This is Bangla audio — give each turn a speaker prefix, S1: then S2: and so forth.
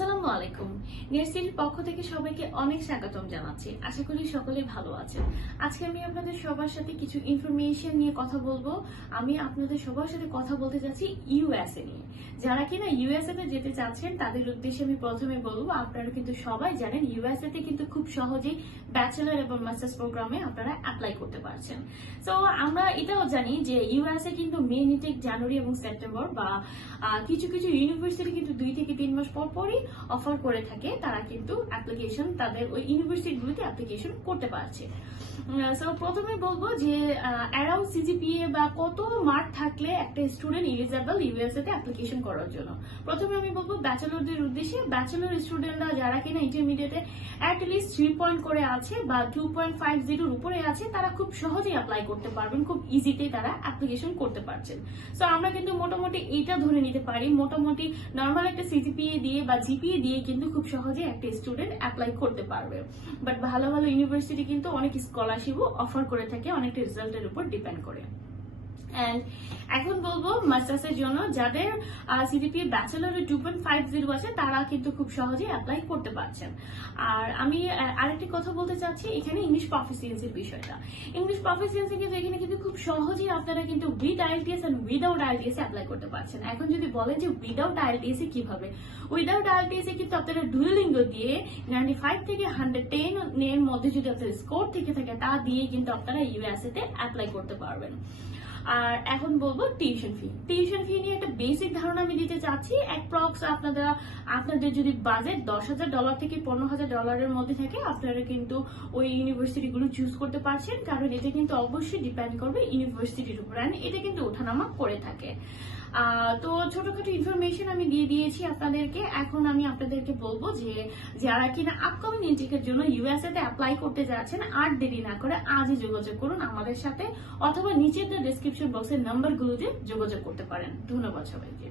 S1: আসসালামু আলাইকুম। নিয়ারসিটির পক্ষ থেকে সবাইকে অনেক স্বাগতম জানাচ্ছি। আশা করি সকলে ভালো আছেন। আজকে আমি আপনাদের সবার সাথে কিছু ইনফরমেশন নিয়ে কথা বলব। আমি আপনাদের সবার সাথে কথা বলতে যাচ্ছি ইউএসএ নিয়ে। যারা কিনা ইউএসএ তে যেতে চাচ্ছেন, তাদের উদ্দেশ্যে আমি প্রথমে বলব, আপনারা কিন্তু সবাই জানেন ইউএসএ তে কিন্তু খুব সহজেই ব্যাচেলার এবং মাস্টার্স প্রোগ্রামে আপনারা অ্যাপ্লাই করতে পারছেন। তো আমরা এটাও জানি যে ইউএসএ কিন্তু মে নিটেক জানুয়ারি এবং সেপ্টেম্বর বা কিছু কিছু ইউনিভার্সিটি কিন্তু দুই পর পরই অফার করে থাকে, তারা কিন্তু অ্যাপ্লিকেশন তাদের ওই ইউনিভার্সিটিগুলোতে অ্যাপ্লিকেশন করতে পারছে। সো প্রথমে বলব যে অ্যারাউন্ড সিজিপিএ বা কত মার্ক থাকলে একটা স্টুডেন্ট ইলিজেবল ইউএসএ তে অ্যাপ্লিকেশন করার জন্য। প্রথমে আমি বলব ব্যাচেলরদের উদ্দেশ্যে ব্যাচেলর স্টুডেন্টরা যারা কিনা ইন্টারমিডিয়েটে অ্যাটলিস্ট থ্রি পয়েন্ট করে আছে বা টু পয়েন্ট ফাইভ জিরোর উপরে আছে, তারা খুব সহজেই অ্যাপ্লাই করতে পারবেন, খুব ইজিতে তারা অ্যাপ্লিকেশন করতে পারছেন। সো আমরা কিন্তু মোটামুটি এইটা ধরে নিতে পারি। মোটামুটি নর্মাল একটা সিজিপিএ দিয়ে বা জিপিএ দিয়ে কিন্তু খুব সহজে একটা স্টুডেন্ট অ্যাপ্লাই করতে পারবে। বাট ভালো ভালো ইউনিভার্সিটি কিন্তু অনেক স্কলারশিপও অফার করে থাকে, অনেকটা রেজাল্টের উপর ডিপেন্ড করে। এখন বলব মাস্টার্সের জন্য যাদের সিডিপি ব্যাচেলরের টু পয়েন্ট ফাইভ জিরো আছে, তারা কিন্তু খুব সহজে অ্যাপ্লাই করতে পারছেন। আর আমি আরেকটি কথা বলতে চাচ্ছি এখানে ইংলিশ প্রফিসিয়েন্সির বিষয়টা। ইংলিশ প্রফিসিয়েন্সি কিন্তু এখানে কিন্তু খুব সহজেই আপনারা কিন্তু with IELTS and without IELTS apply করতে পারছেন। এখন যদি বলেন যে উইদাউট আইএলটিএস কীভাবে? উইদাউট আইএলটিএস কিন্তু আপনারা ডুয়েলিঙ্গ দিয়ে নাইনটি ফাইভ থেকে হান্ড্রেড টেন এর মধ্যে যদি আপনার স্কোর থেকে থাকে, তা দিয়ে কিন্তু আপনারা ইউএসএ তে অ্যাপ্লাই করতে পারবেন। আর এখন বলব টিউশন ফি টিউশন ফি নিয়ে একটা বেসিক ধারণা আমি দিতে চাচ্ছি। অ্যাপ্রক্স আপনারা, আপনাদের যদি বাজেট দশ হাজার ডলার থেকে পনেরো হাজার ডলারের মধ্যে থাকে, আপনারা কিন্তু ওই ইউনিভার্সিটিগুলো চুজ করতে পারছেন। কারণ এটা কিন্তু অবশ্যই ডিপেন্ড করবে ইউনিভার্সিটির উপর। and এটা কিন্তু ওঠানামা করে থাকে। তো ছোটখাটো ইনফরমেশন আমি দিয়ে দিয়েছি আপনাদেরকে। এখন আমি আপনাদেরকে বলব যে, যারা কিনা আপকামিং ইন্টেকের জন্য ইউএসএ তে অ্যাপ্লাই করতে যাচ্ছেন, আর দেরি না করে আজই যোগাযোগ করুন আমাদের সাথে, অথবা নিচের ডিসক্রিপশন বক্সের নাম্বারগুলোতে যোগাযোগ করতে পারেন। ধন্যবাদ সবাইকে।